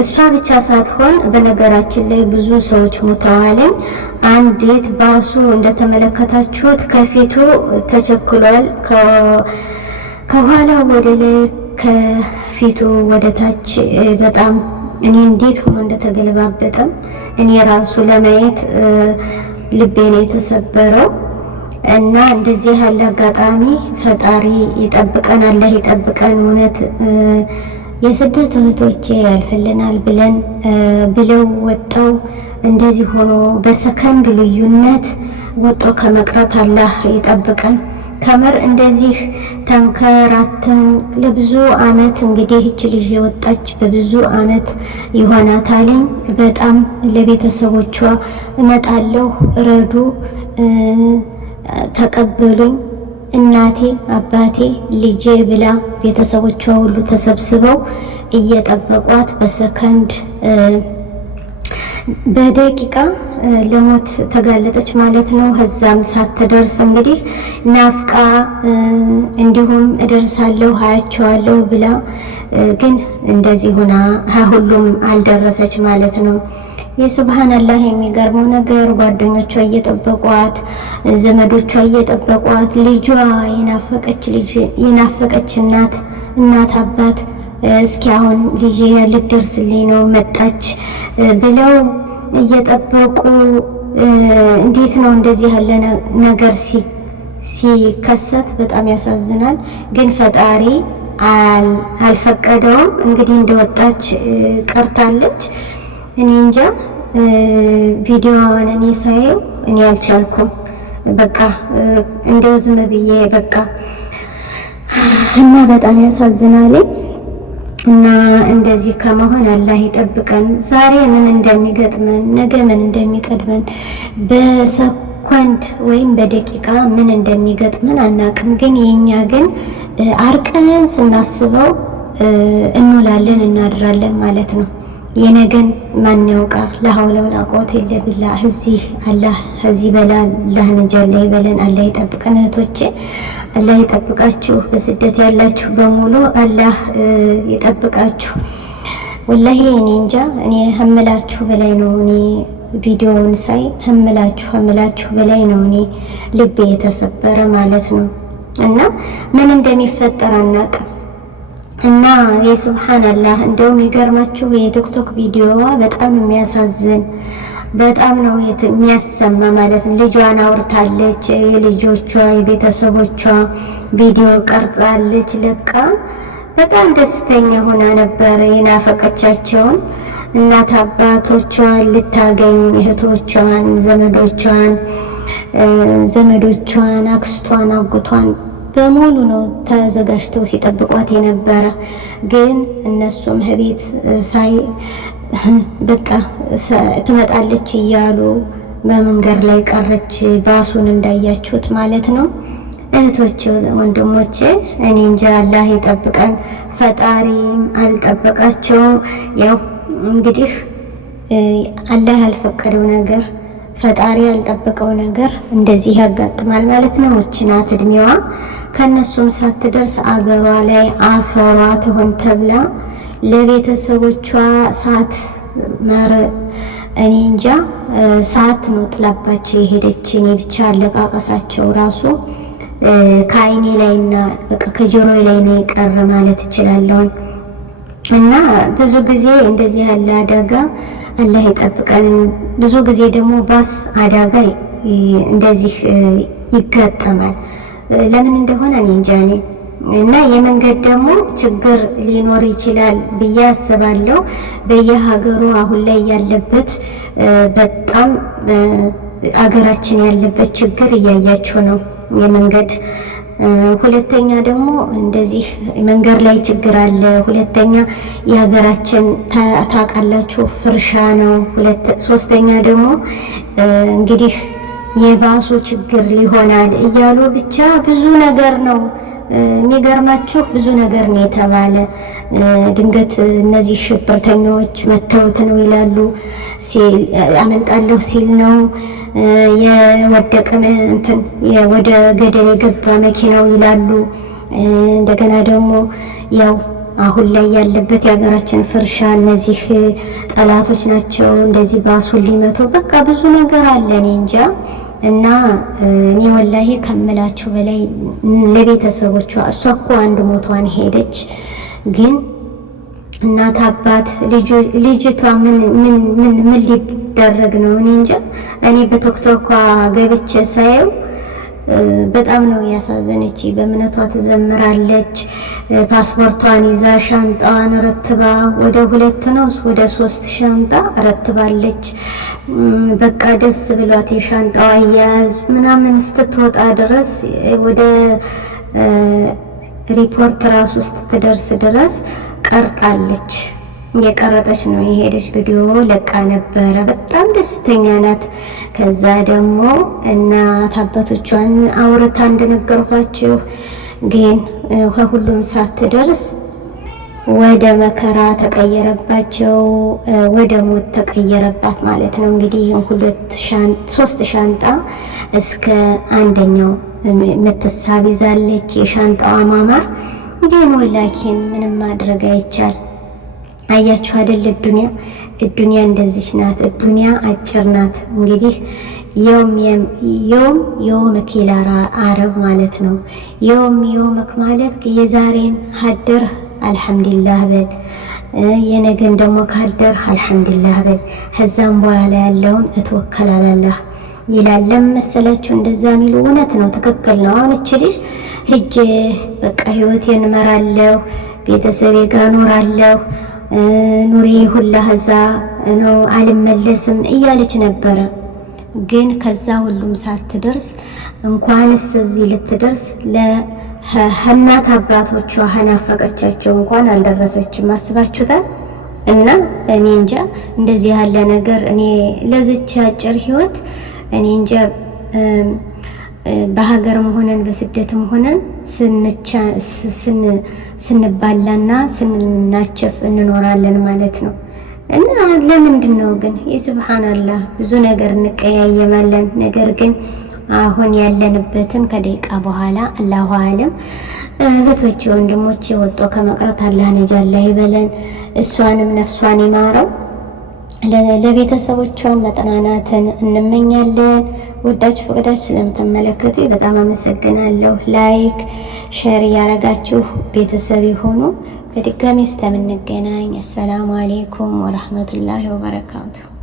እሷ ብቻ ሳትሆን በነገራችን ላይ ብዙ ሰዎች ሞተዋል። አንዲት ባሱ እንደተመለከታችሁት ከፊቱ ተቸክሏል፣ ከኋላው ወደ ላይ ከፊቱ ወደ ታች በጣም እኔ እንዴት ሆኖ እንደተገለባበጠም እኔ ራሱ ለማየት ልቤ ነው የተሰበረው። እና እንደዚህ ያለ አጋጣሚ ፈጣሪ ይጠብቀን፣ አላህ ይጠብቀን። እውነት የስደት እህቶቼ ያልፈልናል ብለው ወጣው እንደዚህ ሆኖ በሰከንድ ልዩነት ወጦ ከመቅረት አላህ ይጠብቀን። ከምር እንደዚህ ተንከራተን ለብዙ አመት እንግዲህ እቺ ልጅ የወጣች በብዙ አመት ይሆናታል። በጣም ለቤተሰቦቿ እመጣለሁ ረዱ ተቀበሉኝ እናቴ አባቴ ልጄ ብላ ቤተሰቦቿ ሁሉ ተሰብስበው እየጠበቋት በሰከንድ በደቂቃ ለሞት ተጋለጠች ማለት ነው። ከዛም ሳትደርስ እንግዲህ ናፍቃ እንዲሁም እደርሳለሁ አያቸዋለሁ ብላ ግን እንደዚህ ሆና ሁሉም አልደረሰች ማለት ነው። የሱብሃንአላህ የሚገርመው ነገር ጓደኞቿ እየጠበቋት ዘመዶቿ እየጠበቋት ልጇ የናፈቀች እናት አባት እስኪ አሁን ልጄ ልትደርስልኝ ነው መጣች ብለው እየጠበቁ እንዴት ነው እንደዚህ ያለ ነገር ሲከሰት በጣም ያሳዝናል። ግን ፈጣሪ አልፈቀደውም። እንግዲህ እንደወጣች ቀርታለች። እኔ እንጃ ቪዲዮዋን እኔ ሳየው እኔ አልቻልኩም። በቃ እንደው ዝም ብዬ በቃ እና በጣም ያሳዝናል። እና እንደዚህ ከመሆን አላህ ይጠብቀን። ዛሬ ምን እንደሚገጥመን ነገ ምን እንደሚቀድመን በሰኮንድ ወይም በደቂቃ ምን እንደሚገጥመን አናቅም። ግን የኛ ግን አርቀን ስናስበው እንውላለን እናድራለን ማለት ነው። የነገን ማን ያውቃል? ለሐውለ ወላ ቁወተ ኢላ ቢላህ። እዚህ በላ አላህ ነጃላ ይበለን። አላህ ይጠብቀን እህቶቼ፣ አላህ ይጠብቃችሁ። በስደት ያላችሁ በሙሉ አላህ ይጠብቃችሁ። ወላሂ እኔ እንጃ እኔ ህምላችሁ በላይ ነው። እኔ ቪዲዮውን ሳይ ህምላችሁ በላይ ነው። እኔ ልቤ የተሰበረ ማለት ነው። እና ምን እንደሚፈጠር አናውቅም። እና የሱብሃንአላህ እንደውም ይገርማችሁ የቲክቶክ ቪዲዮዋ በጣም የሚያሳዝን በጣም ነው የሚያሰማ ማለት ነው። ልጇን አውርታለች፣ የልጆቿ የቤተሰቦቿ ቪዲዮ ቀርጻለች ለቃ በጣም ደስተኛ ሆና ነበር የናፈቀቻቸውን እናት አባቶቿን ልታገኝ እህቶቿን፣ ዘመዶቿን፣ አክስቷን፣ አጎቷን በሙሉ ነው ተዘጋጅተው ሲጠብቋት የነበረ። ግን እነሱም ህቤት ሳይ በቃ ትመጣለች እያሉ በመንገድ ላይ ቀረች። ባሱን እንዳያችሁት ማለት ነው። እህቶቼ ወንድሞቼ፣ እኔ እንጃ አላህ ይጠብቀን። ፈጣሪም አልጠበቃቸው። ያው እንግዲህ አላህ ያልፈቀደው ነገር ፈጣሪ ያልጠበቀው ነገር እንደዚህ ያጋጥማል ማለት ነው። ወችናት እድሜዋ ከነሱም ሳትደርስ አገሯ ላይ አፈሯ ትሆን ተብላ ለቤተሰቦቿ ሳት እኔ እንጃ ሳት ነው ጥላባቸው የሄደች። እኔ ብቻ አለቃቀሳቸው ራሱ ከአይኔ ላይና በቃ ከጆሮዬ ላይ ነው የቀረ ማለት እችላለሁ። እና ብዙ ጊዜ እንደዚህ ያለ አደጋ አላህ ይጠብቀን። ብዙ ጊዜ ደግሞ ባስ አደጋ እንደዚህ ይጋጠማል። ለምን እንደሆነ እኔ እንጃ። እና የመንገድ ደግሞ ችግር ሊኖር ይችላል ብዬ አስባለሁ። በየሀገሩ አሁን ላይ ያለበት በጣም አገራችን ያለበት ችግር እያያችሁ ነው የመንገድ። ሁለተኛ ደግሞ እንደዚህ መንገድ ላይ ችግር አለ። ሁለተኛ የሀገራችን ታውቃላችሁ ፍርሻ ነው። ሶስተኛ ደግሞ እንግዲህ የባሱ ችግር ሊሆናል እያሉ ብቻ ብዙ ነገር ነው። የሚገርማችሁ ብዙ ነገር ነው የተባለ። ድንገት እነዚህ ሽብርተኞች መተውት ነው ይላሉ። አመልጣለሁ ሲል ነው የወደቀ እንትን ወደ ገደል የገባ መኪናው ይላሉ። እንደገና ደግሞ ያው አሁን ላይ ያለበት የሀገራችን ፍርሻ እነዚህ ጠላቶች ናቸው እንደዚህ ባሱን ሊመቱ በቃ ብዙ ነገር አለ እኔ እንጃ። እና እኔ ወላሂ ከምላችሁ በላይ ለቤተሰቦቿ እሷ እኮ አንድ ሞቷን ሄደች፣ ግን እናት አባት ልጅቷ ምን ሊደረግ ነው እኔ እንጃ። እኔ በቶክቶኳ ገብቼ ሳየው በጣም ነው ያሳዘነች። በእምነቷ ትዘምራለች። ፓስፖርቷን ይዛ ሻንጣዋን ረትባ ወደ 2 ነው ወደ 3 ሻንጣ ረትባለች። በቃ ደስ ብሏት የሻንጣዋ አያያዝ ምናምን ስትወጣ ድረስ ወደ ሪፖርት ራሱ ስትደርስ ድረስ ቀርጣለች። የቀረጠች ነው የሄደች ቪዲዮ ለቃ ነበረ። በጣም ደስተኛ ናት። ከዛ ደግሞ እናት አባቶቿን አውርታ እንደነገርኳችሁ ግን ከሁሉም ሳትደርስ ወደ መከራ ተቀየረባቸው፣ ወደ ሞት ተቀየረባት ማለት ነው። እንግዲህ 3 ሻንጣ እስከ 1ኛው ምትሳብ ይዛለች። የሻንጣዋ ማማር ግን ወላኪን ምንም ማድረግ አይቻል። አያችሁ አይደል? ዱንያ እንደዚህ ናት። ዱንያ አጭር ናት። እንግዲህ የውመክ ይላል አረብ ማለት ነው። የውመክ ማለት የዛሬን ሀደር አልሐምዱሊላህ በል፣ የነገን ደግሞ ካደር አልሐምዱሊላህ በል፣ ከዛም በኋላ ያለውን እተወከላላህ ይላል። ለመሰላችሁ እንደዛ የሚሉ እውነት ነው፣ ትክክል ነው። አሁን እቺ ልጅ ሂጅ በቃ ህይወቴን እመራለሁ፣ ቤተሰቤ ጋር እኖራለሁ፣ ኑሪ ሁላ ሀዛ ነው አልመለስም እያለች ነበረ። ግን ከዛ ሁሉም ሳትደርስ እንኳንስ እዚህ ልትደርስ ለእናት አባቶቿ ሀናፈቀቻቸው እንኳን አልደረሰችም። አስባችሁታል? እና እኔ እንጃ እንደዚህ ያለ ነገር እኔ ለዚች አጭር ህይወት እኔ እንጃ በሀገርም ሆነን በስደትም ሆነን ስንባላና ስንናቸፍ እንኖራለን ማለት ነው። እና ለምንድን ነው ግን የሱብሃንአላህ ብዙ ነገር እንቀያየማለን። ነገር ግን አሁን ያለንበትን ከደቂቃ በኋላ አላሁ አለም እህቶቼ ወንድሞቼ ወጦ ከመቅረት አላህ ነጃላ ይበለን፣ እሷንም ነፍሷን ይማረው። ለቤተሰቦቿ መጠናናትን እንመኛለን። ወዳችሁ ፈቅዳችሁ ስለምትመለከቱ በጣም አመሰግናለሁ። ላይክ ሼር ያረጋችሁ ቤተሰብ ይሁኑ። በድጋሚ እስከምንገናኝ አሰላሙ አለይኩም ወራህመቱላሂ ወበረካቱ።